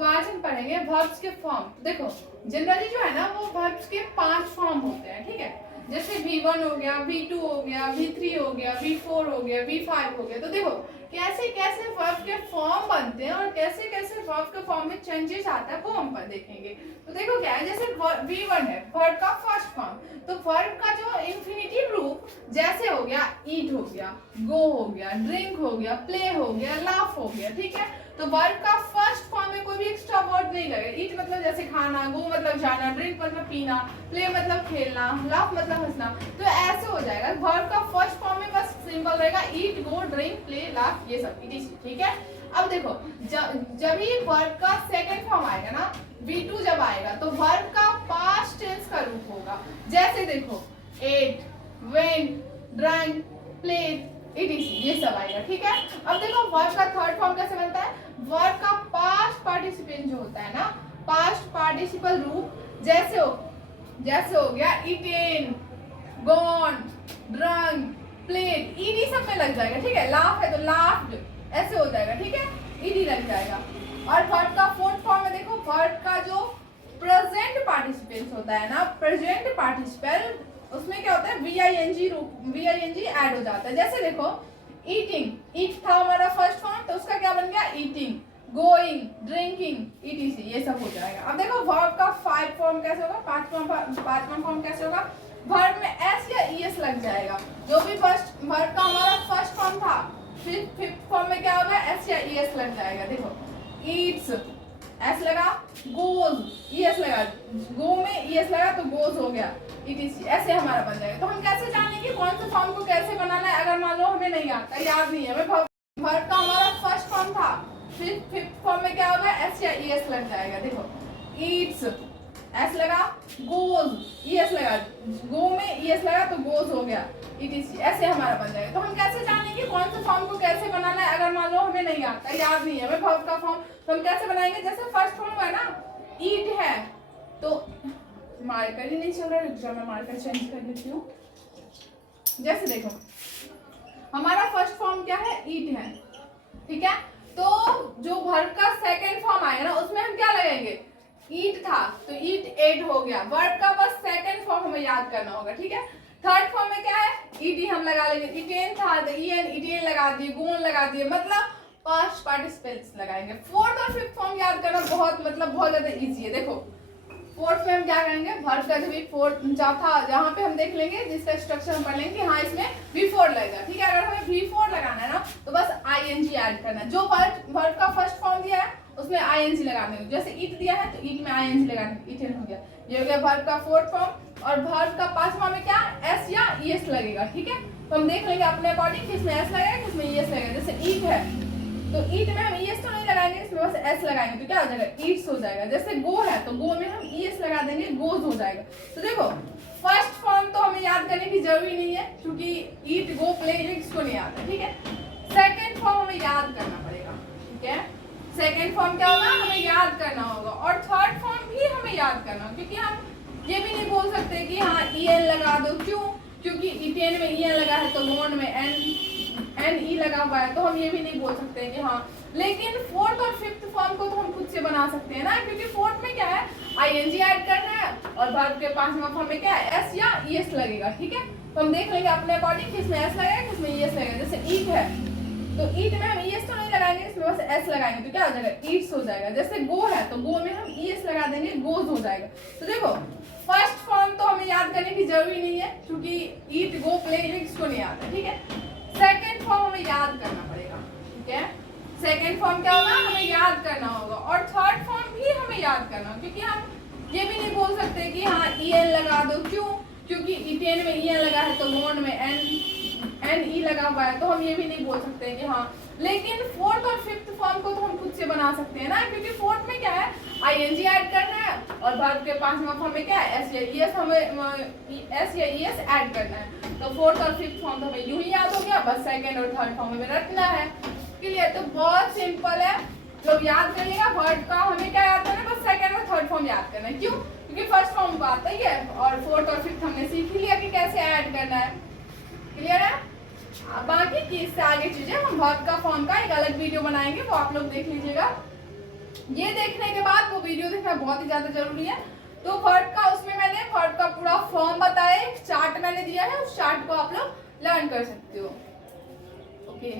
तो आज हम पढ़ेंगे वर्ब्स के फॉर्म। देखो जनरली जो है ना वो वर्ब्स के 5 फॉर्म होते हैं, ठीक है। जैसे V1 हो गया, V2 हो गया, V3 हो गया, V4 हो गया, V5 हो गया। तो देखो कैसे कैसे वर्ब के फॉर्म बनते हैं और कैसे कैसे वर्ब के फॉर्म में चेंजेस आता है वो हम पर देखेंगे। तो देखो क्या है, जैसे V1 है वर्ब का फर्स्ट फॉर्म, तो वर्ब का जो इंफिनिटिव रूप जैसे हो गया ईट हो गया, गो हो गया, ड्रिंक हो गया, प्ले हो गया, लाफ हो गया, ठीक है। तो वर्ब का फर्स्ट फॉर्म में कोई भी एक्स्ट्रा वर्ड नहीं लगेगा। ईट मतलब जैसे खाना, गो मतलब जाना, ड्रिंक मतलब पीना, प्ले मतलब खेलना, लाफ मतलब हंसना। तो ऐसे हो जाएगा वर्ब का फर्स्ट फॉर्म में बस सिंपल रहेगा ईट, गो, ड्रिंक, प्ले, लाफ, ये सब इट, ठीक है। अब देखो जब ही वर्ब का सेकंड फॉर्म आएगा ना, V2 जब आएगा तो वर्ब का पास्ट टेंस का रूप होगा। जैसे देखो एट, वेंट, ड्रैंक, प्लेड, ये सब आएगा, ठीक है। अब देखो वर्ब का थर्ड फॉर्म कैसे बनता है। वर्ब का पास्ट पार्टिसिपेंट जो होता है ना, पास्ट पार्टिसिपल रूप जैसे हो गया eaten, gone, drunk, played, ED सब में लग जाएगा, ठीक है। लाफ है तो लाफ्ड, ऐसे हो जाएगा, ठीक है, ईडी लग जाएगा। और वर्ब का फोर्थ फॉर्म में देखो वर्ब का जो प्रेजेंट पार्टिसिपेंट होता है ना, प्रेजेंट पार्टिसिपल, उसमें क्या होता है वीआईएनजी ऐड हो जाता है। जैसे देखो ईटिंग, ईट था हमारा फर्स्ट फॉर्म, तो उसका क्या बन गया ईटिंग, गोइंग, ड्रिंकिंग, ईटीसी, ये सब हो जाएगा। अब देखो वर्ब का 5 फॉर्म कैसे होगा, पांचवा फॉर्म कैसे होगा। वर्ब में एस या ईएस लग जाएगा। जो भी फर्स्ट वर्ब का हमारा फर्स्ट फॉर्म था, फिफ्थ फॉर्म में क्या होगा एस या ईएस लग जाएगा। देखो ईट्स, एस लगा, गोज, ईएस लगा, गो में ईएस लगा तो गोज हो गया, इटीसी, ऐसे हमारा बन जाएगा। तो हम कैसे जानेंगे कौन से फॉर्म को कैसे बनाना है, अगर मान लो हमें नहीं आता, याद नहीं है हमें। वर्ब का हमारा फर्स्ट फॉर्म था, फिर फिफ्थ फॉर्म में क्या होगा एस या ईएस लग जाएगा। देखो ईट्स, एस लगा, गोज, ईएस लगा, गो में ईएस लगा तो गोज हो गया, इटीसी, ऐसे हमारा बन जाएगा। तो हम कैसे जानेंगे कौन से फॉर्म को कैसे बनाना है, अगर मान लो हमें नहीं आता, याद नहीं है हमें वर्ब का फॉर्म, तो हम कैसे बनाएंगे। जैसे फर्स्ट फॉर्म है ना ईट है, तो मार्कर ही नहीं चल रहा, रुक जाओ मैं मार्कर चेंज कर देती हूँ। जैसे देखो हमारा फर्स्ट फॉर्म क्या है ईट है, ठीक है। तो जो वर्ब का सेकंड फॉर्म आएगा ना उसमें हम क्या लगाएंगे, ईट था तो ईट एट हो गया। वर्ब का बस सेकंड फॉर्म हमें याद करना होगा, ठीक है। थर्ड फॉर्म में क्या है ईडी हम लगा लेंगे, इटेन था तो ईएन, इटेन लगा दिए, गोन लगा दिए, मतलब पास्ट पार्टिसिपेंट्स लगाएंगे। फोर्थ और फिफ्थ फॉर्म याद करना बहुत ज्यादा इजी है। देखो फोर्थ में हम क्या करेंगे, वर्ब का जो भी फोर्थ चौथा जहाँ पे हम देख लेंगे जिसका स्ट्रक्चर हम पढ़ लेंगे कि हाँ इसमें V4 लगेगा, ठीक है। अगर हमें V4 लगाना है ना तो बस ING ऐड करना है। जो वर्ब का फर्स्ट फॉर्म दिया है उसमें ING लगाने हो, जैसे ईट दिया है तो ईट में ING लगाने, ईटन हो गया, ये हो गया वर्ब का फोर्थ फॉर्म। और वर्ब का पांचवा में क्या एस या ईएस लगेगा, ठीक है। तो हम देख लेंगे अपने अकॉर्डिंग किसमें एस लगेगा किसमें ईएस लगेगा। जैसे ईट है तो ईट में हम ईएस तो नहीं लगाएंगे, इसमें बस एस लगाएंगे तो क्या हो जाएगा ईट्स हो जाएगा। जैसे गो है तो गो में हम ईएस लगा देंगे, गोज हो जाएगा। तो देखो फर्स्ट फॉर्म तो हमें याद करने की जरूरी नहीं है क्योंकि ईट, गो, प्ले इसको नहीं आता, ठीक है। सेकंड फॉर्म हमें याद करना पड़ेगा, ठीक है। सेकंड फॉर्म क्या होगा हमें याद करना होगा, और थर्ड फॉर्म भी हमें याद करना होगा, क्योंकि हम ये भी नहीं बोल सकते कि हाँ ईएन लगा दो, क्यों, क्योंकि इटेन में ईएन लगा है तो गोन में एन ई लगा हुआ है, तो हम ये भी नहीं बोल सकते कि हाँ। लेकिन फोर्थ और फिफ्थ फॉर्म को तो हम खुद से बना सकते हैं ना, क्योंकि फोर्थ में क्या है ING ऐड करना है और वर्ब के पांचवा फॉर्म में क्या है एस या ईएस लगेगा, ठीक है। तो हम देख लेंगे अपने अकॉर्डिंग किसमें एस लगेगा किसमें ईएस लगेगा। जैसे ईट है तो ईट में हम ईएस तो नहीं लगाएंगे, इसमें बस एस लगाएंगे तो क्या हो जाएगा ईट्स हो जाएगा। जैसे गो है तो गो में हम ईएस लगा देंगे, गोज हो जाएगा। तो देखो फर्स्ट फॉर्म तो हमें याद करने की जरूरी नहीं है क्योंकि ईट, गो, प्ले इसको नहीं आता, ठीक है। सेकंड फॉर्म हमें याद करना पड़ेगा, ठीक है। सेकंड फॉर्म क्या होगा हमें याद करना होगा, और थर्ड फॉर्म भी हमें याद करना होगा, क्योंकि हम ये भी नहीं बोल सकते कि हाँ ईएन लगा दो, क्यों, क्योंकि इटेन में ईएन लगा है तो गोन में एन ई लगा हुआ है, तो हम ये भी नहीं बोल सकते कि हाँ। लेकिन फोर्थ और फिफ्थ फॉर्म को तो हम खुद से बना सकते हैं ना, क्योंकि फोर्थ में क्या है ING ऐड करना है और वर्ब के पांचवा फॉर्म में क्या है एस या ईएस, हमें एस या ईएस ऐड करना है। तो फोर्थ और फिफ्थ फॉर्म तो हमें यूं ही याद हो गया, बस सेकंड और थर्ड फॉर्म में रखना है। क्लियर, तो बहुत सिंपल है, लोग याद करिएगा। वर्ब का हमें क्या याद करना है, बस सेकंड और थर्ड फॉर्म याद करना है, क्यों, क्योंकि फर्स्ट फॉर्म को आता ही है और फोर्थ और फिफ्थ हमने सीख लिया कि कैसे ऐड करना है। क्लियर है। बाकी की इससे आगे चीजें हम वर्ब का फॉर्म का एक अलग वीडियो बनाएंगे, वो आप लोग देख लीजिएगा। ये देखने के बाद वो वीडियो देखना बहुत ही ज्यादा जरूरी है। तो वर्ड का उसमें मैंने वर्ड का पूरा फॉर्म बताया, एक चार्ट मैंने दिया है, उस चार्ट को आप लोग लर्न कर सकते हो। ओके